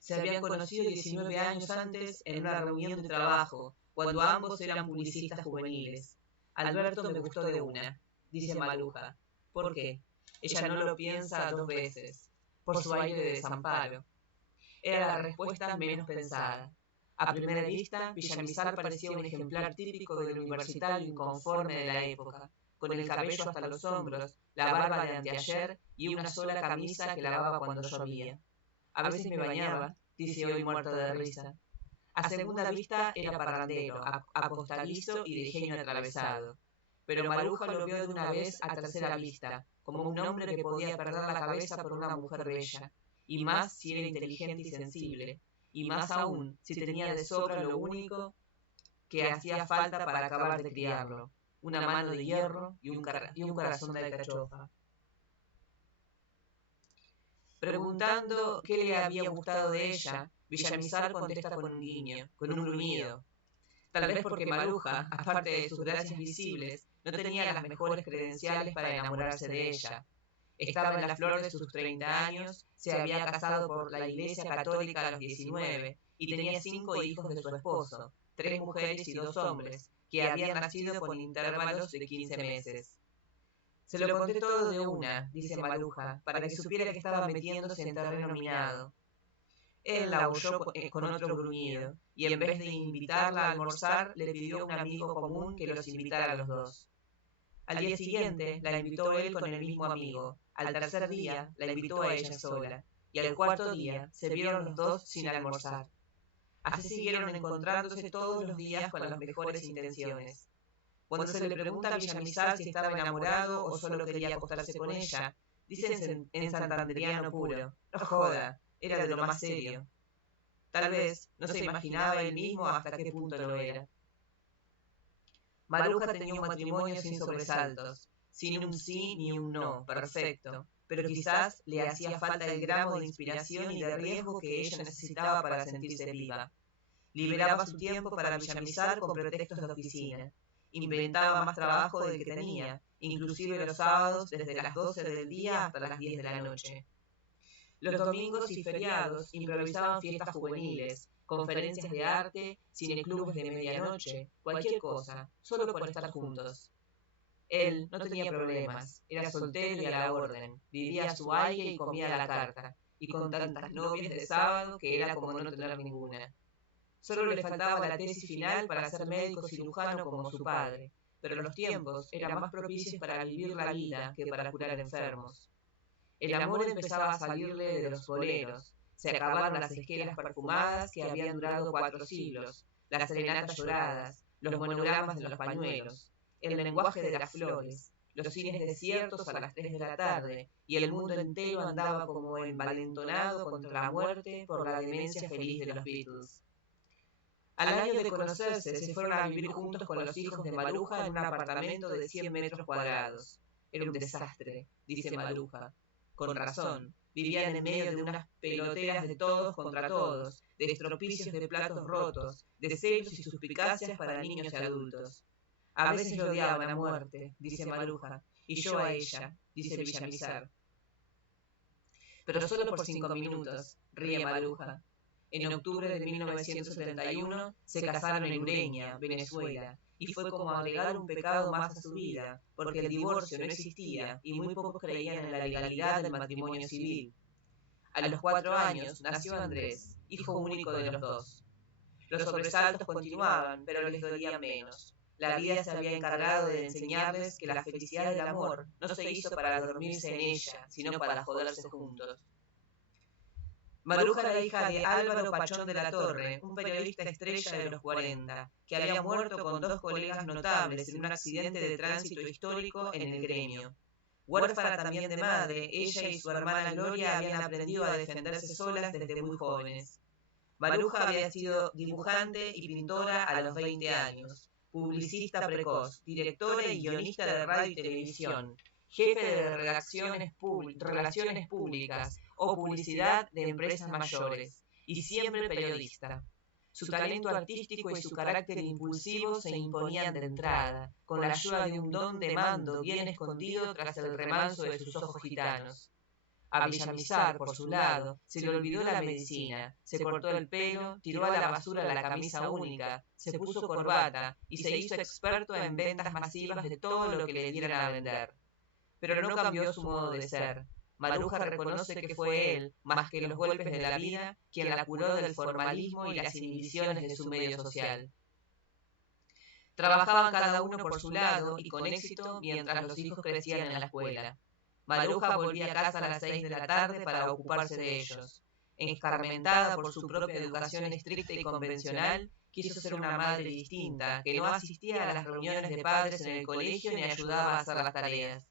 Se habían conocido 19 años antes en una reunión de trabajo, cuando ambos eran publicistas juveniles. Alberto me gustó de una, dice Maruja. ¿Por qué? Ella no lo piensa 2 veces. Por su aire de desamparo. Era la respuesta menos pensada. A primera vista, Villamizar parecía un ejemplar típico del universitario inconforme de la época, con el cabello hasta los hombros, la barba de anteayer y una sola camisa que lavaba cuando llovía. A veces me bañaba, dice hoy muerto de risa. A segunda vista era parrandero, apostalizo y de genio atravesado. Pero Maruja lo vio de una vez a tercera vista, como un hombre que podía perder la cabeza por una mujer bella, y más si era inteligente y sensible, y más aún si tenía de sobra lo único que hacía falta para acabar de criarlo: una mano de hierro y un corazón de alcachofa. Preguntando qué le había gustado de ella, Villamizar contesta con un guiño, con un gruñido. Tal vez porque Maruja, aparte de sus gracias visibles, no tenía las mejores credenciales para enamorarse de ella. Estaba en la flor de sus 30 años, se había casado por la Iglesia Católica a los 19 y tenía 5 hijos de su esposo, 3 mujeres y 2 hombres, que habían nacido con intervalos de 15 meses. Se lo conté todo de una, dice Maruja, para que supiera que estaba metiéndose en terreno minado. Él la oyó con otro gruñido, y en vez de invitarla a almorzar, le pidió a un amigo común que los invitara a los dos. Al día siguiente, la invitó él con el mismo amigo. Al tercer día, la invitó a ella sola. Y al cuarto día, se vieron los dos sin almorzar. Así siguieron encontrándose todos los días con las mejores intenciones. Cuando se le pregunta a Villamizar si estaba enamorado o solo quería acostarse con ella, dice en santandereano puro: no joda, era de lo más serio. Tal vez no se imaginaba él mismo hasta qué punto lo era. Maruja tenía un matrimonio sin sobresaltos, sin un sí ni un no, perfecto, pero quizás le hacía falta el gramo de inspiración y de riesgo que ella necesitaba para sentirse viva. Liberaba su tiempo para Villamizar con pretextos de oficina. Inventaba más trabajo del que tenía, inclusive los sábados desde las 12 del día hasta las 10 de la noche. Los domingos y feriados improvisaban fiestas juveniles, conferencias de arte, cineclubes de medianoche, cualquier cosa, solo por estar juntos. Él no tenía problemas, era soltero y a la orden, vivía a su aire y comía a la carta, y con tantas novias de sábado que era como no tener ninguna. Solo le faltaba la tesis final para ser médico cirujano como su padre, pero los tiempos eran más propicios para vivir la vida que para curar enfermos. El amor empezaba a salirle de los boleros, se acabaron las esquelas perfumadas que habían durado 4 siglos, las serenatas lloradas, los monogramas de los pañuelos, el lenguaje de las flores, los cines desiertos a las 3 de la tarde, y el mundo entero andaba como envalentonado contra la muerte por la demencia feliz de los Beatles. Al año de conocerse, se fueron a vivir juntos con los hijos de Maruja en un apartamento de 100 metros cuadrados. Era un desastre, dice Maruja. Con razón, vivían en medio de unas peloteras de todos contra todos, de estropicios de platos rotos, de celos y suspicacias para niños y adultos. A veces lo odiaban a muerte, dice Maruja, y yo a ella, dice Villamizar. Pero solo por 5 minutos, ríe Maruja. En octubre de 1971 se casaron en Ureña, Venezuela, y fue como agregar un pecado más a su vida, porque el divorcio no existía y muy pocos creían en la legalidad del matrimonio civil. A los 4 años nació Andrés, hijo único de los dos. Los sobresaltos continuaban, pero les dolía menos. La vida se había encargado de enseñarles que la felicidad del amor no se hizo para dormirse en ella, sino para joderse juntos. Maruja era hija de Álvaro Pachón de la Torre, un periodista estrella de los 40, que había muerto con 2 colegas notables en un accidente de tránsito histórico en el gremio. Huérfana también de madre, ella y su hermana Gloria habían aprendido a defenderse solas desde muy jóvenes. Maruja había sido dibujante y pintora a los 20 años, publicista precoz, directora y guionista de radio y televisión, jefe de relaciones públicas o publicidad de empresas mayores, y siempre periodista. Su talento artístico y su carácter impulsivo se imponían de entrada, con la ayuda de un don de mando bien escondido tras el remanso de sus ojos gitanos. A Villamizar, por su lado, se le olvidó la medicina, se cortó el pelo, tiró a la basura la camisa única, se puso corbata y se hizo experto en ventas masivas de todo lo que le dieran a vender. Pero no cambió su modo de ser. Maruja reconoce que fue él, más que los golpes de la vida, quien la curó del formalismo y las inhibiciones de su medio social. Trabajaban cada uno por su lado y con éxito mientras los hijos crecían en la escuela. Maruja volvía a casa a las 6 de la tarde para ocuparse de ellos. Escarmentada por su propia educación estricta y convencional, quiso ser una madre distinta, que no asistía a las reuniones de padres en el colegio ni ayudaba a hacer las tareas.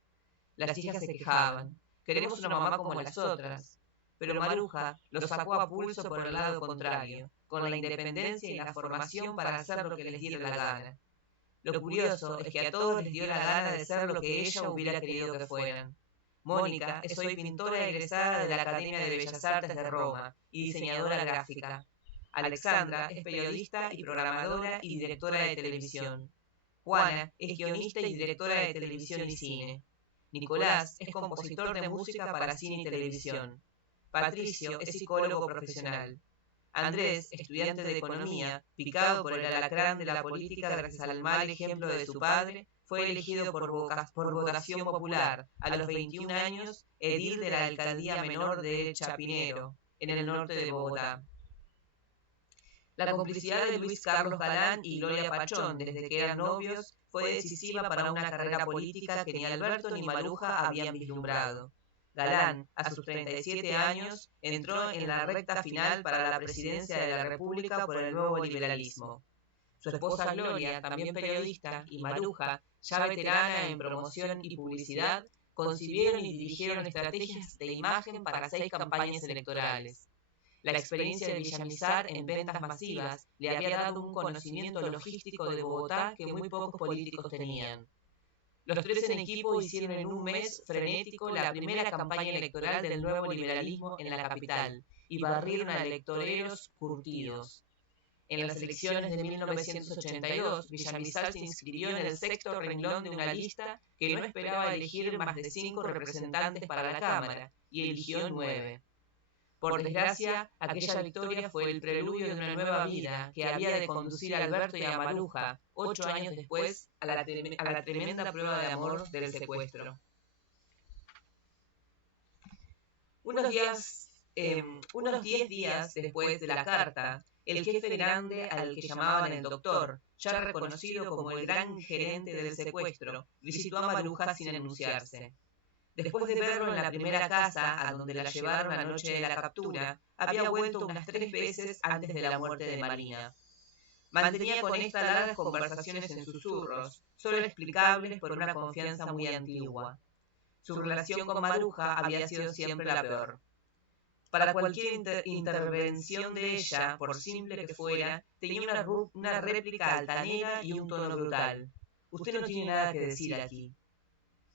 Las hijas se quejaban. Queremos una mamá como las otras. Pero Maruja lo sacó a pulso por el lado contrario, con la independencia y la formación para hacer lo que les diera la gana. Lo curioso es que a todos les dio la gana de ser lo que ella hubiera querido que fueran. Mónica es hoy pintora egresada de la Academia de Bellas Artes de Roma y diseñadora gráfica. Alexandra es periodista y programadora y directora de televisión. Juana es guionista y directora de televisión y cine. Nicolás es compositor de música para cine y televisión. Patricio es psicólogo profesional. Andrés, estudiante de economía, picado por el alacrán de la política gracias al mal ejemplo de su padre, fue elegido por votación popular, a los 21 años, edil de la alcaldía menor de Chapinero, en el norte de Bogotá. La complicidad de Luis Carlos Galán y Gloria Pachón desde que eran novios fue decisiva para una carrera política que ni Alberto ni Maruja habían vislumbrado. Galán, a sus 37 años, entró en la recta final para la presidencia de la República por el nuevo liberalismo. Su esposa Gloria, también periodista, y Maruja, ya veterana en promoción y publicidad, concibieron y dirigieron estrategias de imagen para 6 campañas electorales. La experiencia de Villamizar en ventas masivas le había dado un conocimiento logístico de Bogotá que muy pocos políticos tenían. Los 3 en equipo hicieron en un mes frenético la primera campaña electoral del nuevo liberalismo en la capital y barrieron a electoreros curtidos. En las elecciones de 1982, Villamizar se inscribió en el 6º renglón de una lista que no esperaba elegir más de 5 representantes para la Cámara y eligió 9. Por desgracia, aquella victoria fue el preludio de una nueva vida que había de conducir a Alberto y a Maruja, 8 años después, a la tremenda prueba de amor del secuestro. Unos 10 días después de la carta, el jefe grande al que llamaban el doctor, ya reconocido como el gran gerente del secuestro, visitó a Maruja sin anunciarse. Después de verlo en la primera casa a donde la llevaron la noche de la captura, había vuelto unas 3 veces antes de la muerte de Marina. Mantenía con esta largas conversaciones en susurros, solo explicables por una confianza muy antigua. Su relación con Maruja había sido siempre la peor. Para cualquier intervención de ella, por simple que fuera, tenía una réplica altanera y un tono brutal. Usted no tiene nada que decir aquí.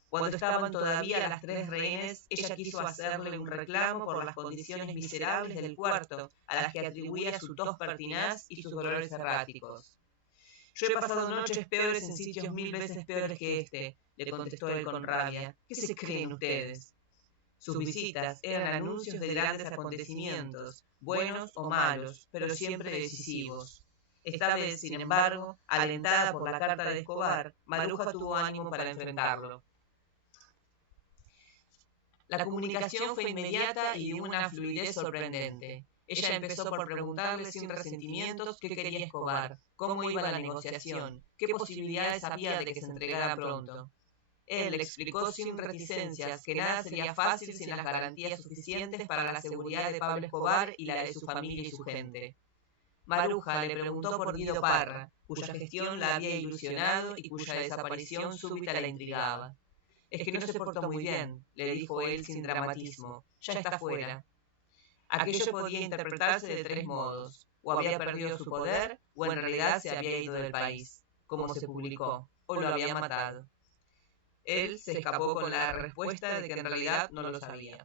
Cuando estaban todavía las 3 rehenes, ella quiso hacerle un reclamo por las condiciones miserables del cuarto, a las que atribuía su tos pertinaz y sus dolores erráticos. Yo he pasado noches peores en sitios 1000 veces peores que este, le contestó él con rabia. ¿Qué se creen ustedes? Sus visitas eran anuncios de grandes acontecimientos, buenos o malos, pero siempre decisivos. Esta vez, sin embargo, alentada por la carta de Escobar, Maruja tuvo ánimo para enfrentarlo. La comunicación fue inmediata y de una fluidez sorprendente. Ella empezó por preguntarle sin resentimientos qué quería Escobar, cómo iba la negociación, qué posibilidades había de que se entregara pronto. Él le explicó sin reticencias que nada sería fácil sin las garantías suficientes para la seguridad de Pablo Escobar y la de su familia y su gente. Maruja le preguntó por Guido Parra, cuya gestión la había ilusionado y cuya desaparición súbita la intrigaba. Es que no se portó muy bien, le dijo él sin dramatismo. Ya está fuera. Aquello podía interpretarse de 3 modos. O había perdido su poder, o en realidad se había ido del país, como se publicó, o lo había matado. Él se escapó con la respuesta de que en realidad no lo sabía.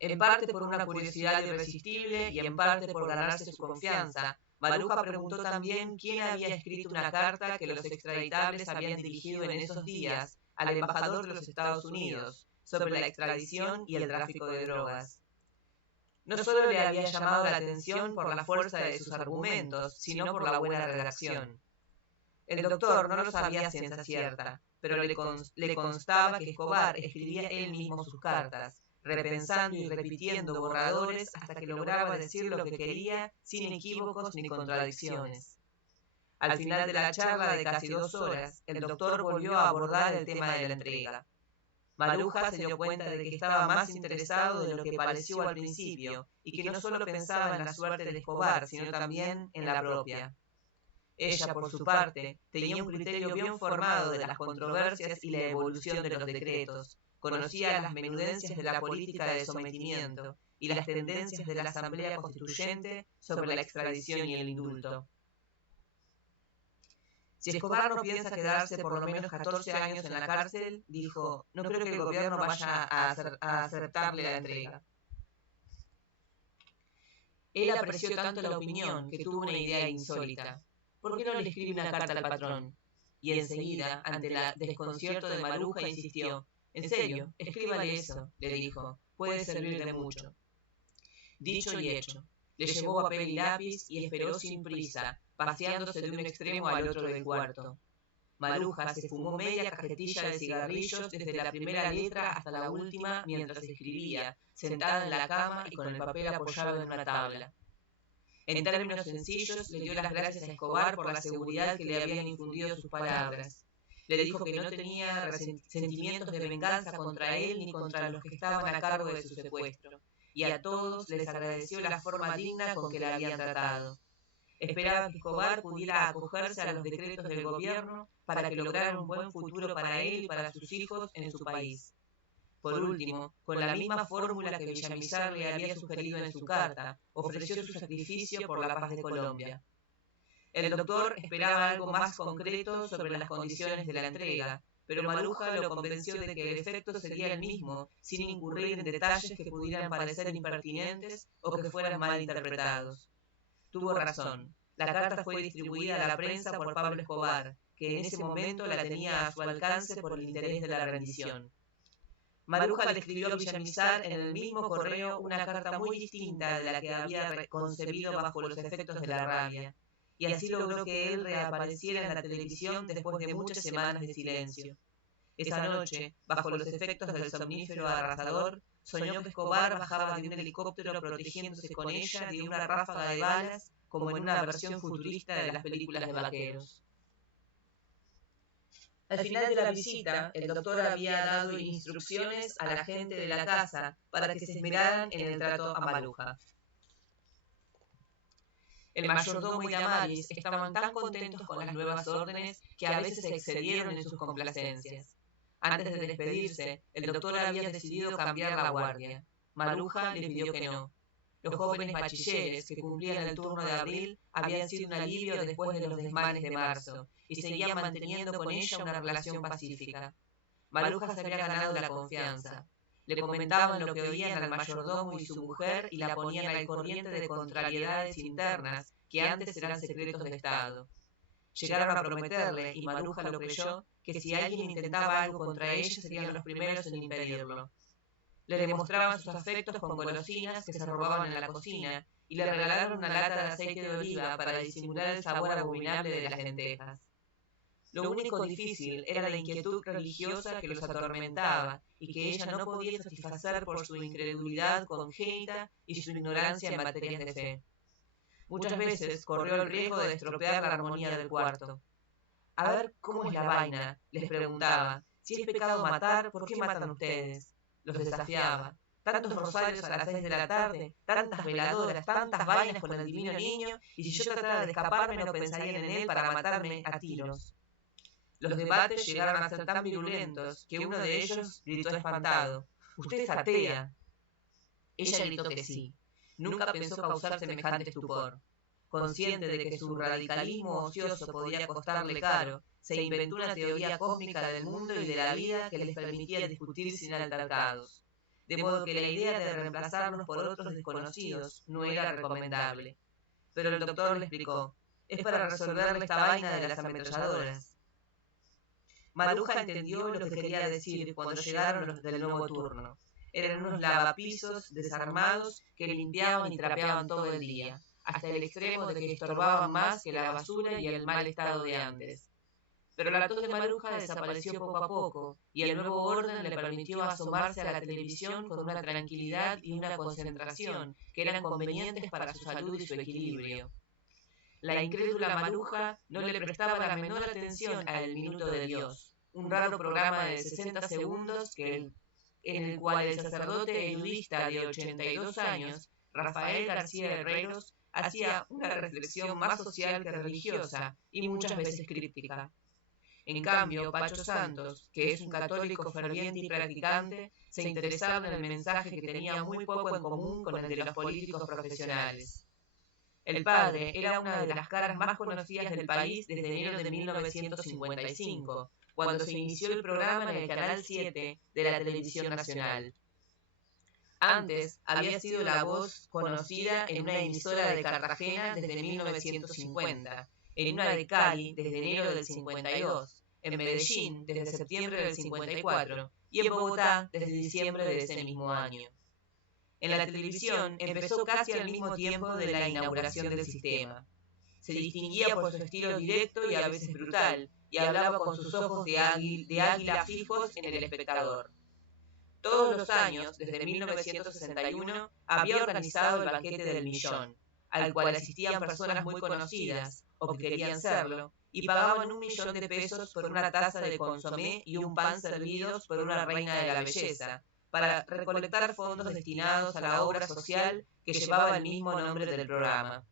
En parte por una curiosidad irresistible y en parte por ganarse su confianza, Maruja preguntó también quién había escrito una carta que los extraditables habían dirigido en esos días al embajador de los Estados Unidos sobre la extradición y el tráfico de drogas. No solo le había llamado la atención por la fuerza de sus argumentos, sino por la buena redacción. El doctor no lo sabía a ciencia cierta, pero le constaba que Escobar escribía él mismo sus cartas, repensando y repitiendo borradores hasta que lograba decir lo que quería sin equívocos ni contradicciones. Al final de la charla de casi 2 horas, el doctor volvió a abordar el tema de la entrega. Maruja se dio cuenta de que estaba más interesado de lo que pareció al principio y que no solo pensaba en la suerte de Escobar, sino también en la propia. Ella, por su parte, tenía un criterio bien formado de las controversias y la evolución de los decretos, conocía las menudencias de la política de sometimiento y las tendencias de la Asamblea Constituyente sobre la extradición y el indulto. Si Escobar no piensa quedarse por lo menos 14 años en la cárcel, dijo, no creo que el gobierno vaya a aceptarle la entrega. Él apreció tanto la opinión que tuvo una idea insólita. ¿Por qué no le escribe una carta al patrón? Y enseguida, ante el desconcierto de Maruja, insistió. En serio, escríbale eso, le dijo. Puede servirle mucho. Dicho y hecho. Le llevó papel y lápiz y esperó sin prisa, paseándose de un extremo al otro del cuarto. Maruja se fumó media cajetilla de cigarrillos desde la primera letra hasta la última mientras escribía, sentada en la cama y con el papel apoyado en una tabla. En términos sencillos, le dio las gracias a Escobar por la seguridad que le habían infundido sus palabras. Le dijo que no tenía sentimientos de venganza contra él ni contra los que estaban a cargo de su secuestro, y a todos les agradeció la forma digna con que la habían tratado. Esperaba que Escobar pudiera acogerse a los decretos del gobierno para que lograran un buen futuro para él y para sus hijos en su país. Por último, con la misma fórmula que Villamizar le había sugerido en su carta, ofreció su sacrificio por la paz de Colombia. El doctor esperaba algo más concreto sobre las condiciones de la entrega, pero Maruja lo convenció de que el efecto sería el mismo, sin incurrir en detalles que pudieran parecer impertinentes o que fueran mal interpretados. Tuvo razón. La carta fue distribuida a la prensa por Pablo Escobar, que en ese momento la tenía a su alcance por el interés de la rendición. Maruja le escribió a Villamizar en el mismo correo una carta muy distinta de la que había concebido bajo los efectos de la rabia, y así logró que él reapareciera en la televisión después de muchas semanas de silencio. Esa noche, bajo los efectos del somnífero arrasador, soñó que Escobar bajaba de un helicóptero protegiéndose con ella de una ráfaga de balas, como en una versión futurista de las películas de vaqueros. Al final de la visita, el doctor había dado instrucciones a la gente de la casa para que se esmeraran en el trato a Maruja. El mayordomo y Damaris estaban tan contentos con las nuevas órdenes que a veces se excedieron en sus complacencias. Antes de despedirse, el doctor había decidido cambiar la guardia. Maruja le pidió que no. Los jóvenes bachilleres que cumplían el turno de abril habían sido un alivio después de los desmanes de marzo y seguían manteniendo con ella una relación pacífica. Maruja se había ganado la confianza. Le comentaban lo que oían al mayordomo y su mujer y la ponían al corriente de contrariedades internas que antes eran secretos de Estado. Llegaron a prometerle, y Maruja lo creyó, que si alguien intentaba algo contra ella serían los primeros en impedirlo. Le demostraban sus afectos con golosinas que se robaban en la cocina y le regalaron una lata de aceite de oliva para disimular el sabor abominable de las lentejas. Lo único difícil era la inquietud religiosa que los atormentaba y que ella no podía satisfacer por su incredulidad congénita y su ignorancia en materias de fe. Muchas veces corrió el riesgo de estropear la armonía del cuarto. A ver, ¿cómo es la vaina?, les preguntaba. Si es pecado matar, ¿por qué matan ustedes? Los desafiaba. Tantos rosarios a las 6 de la tarde, tantas veladoras, tantas vainas con el divino niño, y si yo tratara de escaparme no pensarían en él para matarme a tiros. Los debates llegaron a ser tan virulentos que uno de ellos gritó espantado: «¿Usted es atea?». Ella gritó que sí. Nunca pensó causar semejante estupor. Consciente de que su radicalismo ocioso podía costarle caro, se inventó una teoría cósmica del mundo y de la vida que les permitía discutir sin altercados. De modo que la idea de reemplazarlos por otros desconocidos no era recomendable. Pero el doctor le explicó: «Es para resolverle esta vaina de las ametralladoras». Maruja entendió lo que quería decir cuando llegaron los del nuevo turno. Eran unos lavapisos desarmados que limpiaban y trapeaban todo el día, hasta el extremo de que estorbaban más que la basura y el mal estado de antes. Pero la tos de Maruja desapareció poco a poco, y el nuevo orden le permitió asomarse a la televisión con una tranquilidad y una concentración que eran convenientes para su salud y su equilibrio. La incrédula Maruja no le prestaba la menor atención a El Minuto de Dios, un raro programa de 60 segundos en el cual el sacerdote erudista de 82 años, Rafael García Herreros, hacía una reflexión más social que religiosa y muchas veces críptica. En cambio, Pacho Santos, que es un católico ferviente y practicante, se interesaba en el mensaje que tenía muy poco en común con el de los políticos profesionales. El padre era una de las caras más conocidas del país desde enero de 1955, cuando se inició el programa en el Canal 7 de la Televisión Nacional. Antes había sido la voz conocida en una emisora de Cartagena desde 1950, en una de Cali desde enero del 52, en Medellín desde septiembre del 54 y en Bogotá desde diciembre de ese mismo año. En la televisión empezó casi al mismo tiempo de la inauguración del sistema. Se distinguía por su estilo directo y a veces brutal, y hablaba con sus ojos de águila fijos en el espectador. Todos los años, desde 1961, había organizado el banquete del millón, al cual asistían personas muy conocidas, o que querían serlo, y pagaban 1.000.000 de pesos por una taza de consomé y un pan servidos por una reina de la belleza, para recolectar fondos destinados a la obra social que llevaba el mismo nombre del programa.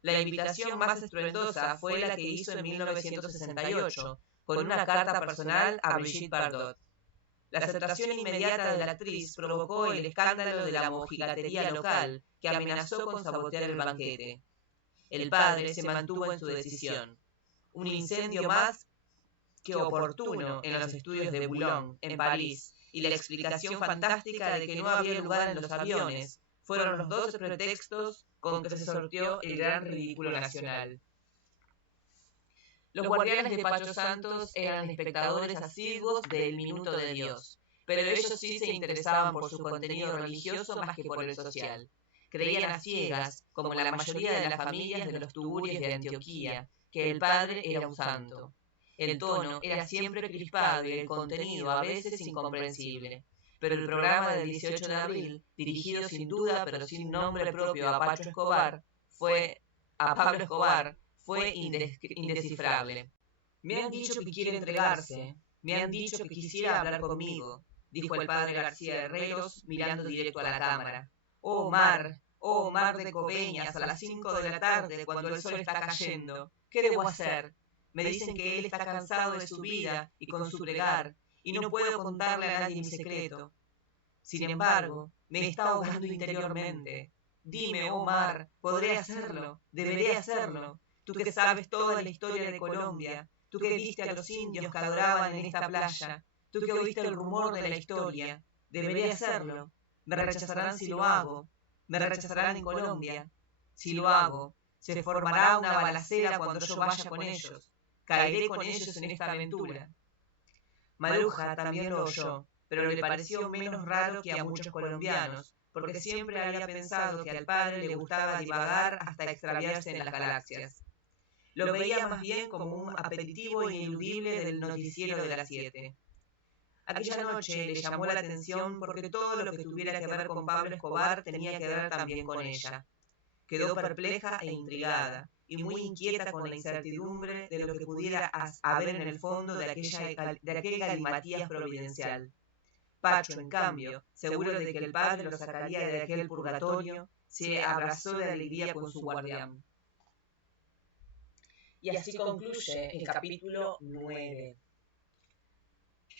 La invitación más estruendosa fue la que hizo en 1968, con una carta personal a Brigitte Bardot. La aceptación inmediata de la actriz provocó el escándalo de la mojigatería local, que amenazó con sabotear el banquete. El padre se mantuvo en su decisión. Un incendio más que oportuno en los estudios de Boulogne, en París, y la explicación fantástica de que no había lugar en los aviones fueron los dos pretextos con que se sortió el gran ridículo nacional. Los guardianes de Pacho Santos eran espectadores asiduos de El Minuto de Dios, pero ellos sí se interesaban por su contenido religioso más que por el social. Creían a ciegas, como la mayoría de las familias de los tugurios de Antioquía, que el padre era un santo. El tono era siempre crispado y el contenido a veces incomprensible. Pero el programa del 18 de abril, dirigido sin duda pero sin nombre propio a Pablo Escobar, fue indescifrable. Me han dicho que quiere entregarse, me han dicho que quisiera hablar conmigo, dijo el padre García Herreros mirando directo a la cámara. Oh mar de Coveñas, a las 5 de la tarde, cuando el sol está cayendo, ¿qué debo hacer? Me dicen que él está cansado de su vida y con su plegar, y no puedo contarle a nadie mi secreto. Sin embargo, me está ahogando interiormente. Dime, oh mar, ¿podré hacerlo? ¿Deberé hacerlo? Tú que sabes toda la historia de Colombia, tú que viste a los indios que adoraban en esta playa, tú que oíste el rumor de la historia, ¿deberé hacerlo? Me rechazarán si lo hago, me rechazarán en Colombia. Si lo hago, se formará una balacera cuando yo vaya con ellos, caeré con ellos en esta aventura. Maruja también lo oyó, pero le pareció menos raro que a muchos colombianos, porque siempre había pensado que al padre le gustaba divagar hasta extraviarse en las galaxias. Lo veía más bien como un aperitivo ineludible del noticiero de las 7. Aquella noche le llamó la atención porque todo lo que tuviera que ver con Pablo Escobar tenía que ver también con ella. Quedó perpleja e intrigada, y muy inquieta con la incertidumbre de lo que pudiera haber en el fondo de aquel galimatías providencial. Pacho, en cambio, seguro de que el padre lo sacaría de aquel purgatorio, se abrazó de alegría con su guardián. Y así concluye el capítulo 9.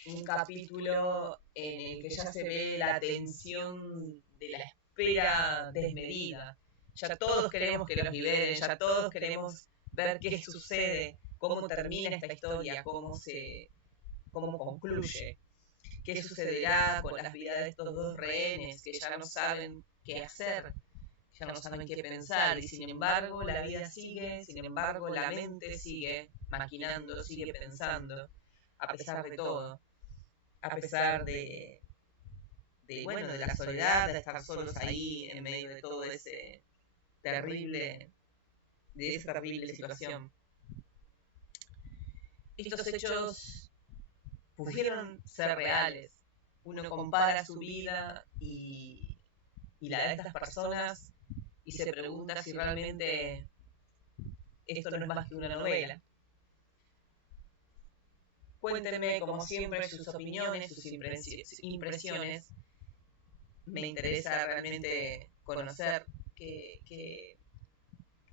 Un capítulo en el que ya se ve la tensión de la espera desmedida. Ya todos queremos que los liberen, ya todos queremos ver qué sucede, cómo termina esta historia, cómo concluye, qué sucederá con las vidas de estos dos rehenes que ya no saben qué hacer, ya no saben qué pensar, y sin embargo la vida sigue, sin embargo la mente sigue maquinando, sigue pensando, a pesar de todo, a pesar de la soledad, de estar solos ahí en medio de todo esa terrible situación. Estos hechos pudieron ser reales. Uno compara su vida y la de estas personas y se pregunta si realmente esto no es más que una novela. Cuéntenme, como siempre, sus opiniones, sus impresiones. Me interesa realmente conocer qué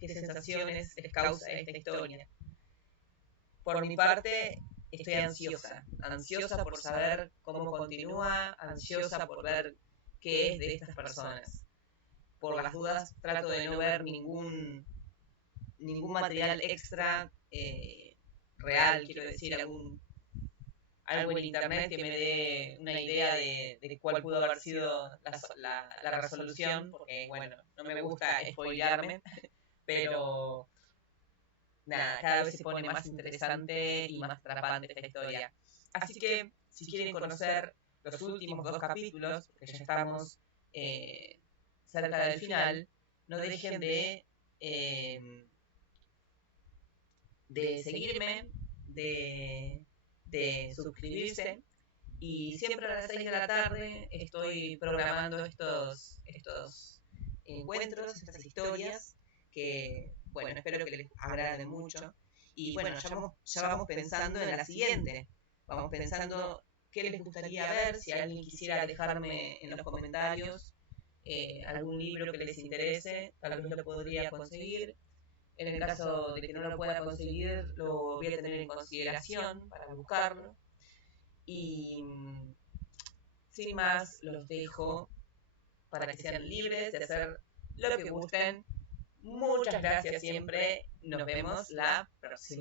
sensaciones les causa esta historia. Por mi parte, estoy ansiosa por saber cómo continúa, ansiosa por ver qué es de estas personas. Por las dudas, trato de no ver ningún material extra real, quiero decir, algo en internet que me dé una idea de cuál pudo haber sido la resolución, porque, bueno, no me gusta spoilearme, pero nada, cada vez se pone más interesante y más atrapante esta historia. Así que, si quieren conocer los últimos 2 capítulos, porque ya estamos cerca del final, no dejen de seguirme, de suscribirse, y siempre a las 6 de la tarde estoy programando estos encuentros, estas historias que, bueno, espero que les agraden mucho. Y bueno, ya vamos pensando en la siguiente. Vamos pensando qué les gustaría ver, si alguien quisiera dejarme en los comentarios algún libro que les interese, tal vez lo podría conseguir. En el caso de que no lo pueda conseguir, lo voy a tener en consideración para buscarlo. Y sin más, los dejo para que sean libres de hacer lo que gusten. Muchas gracias siempre. Nos vemos la próxima.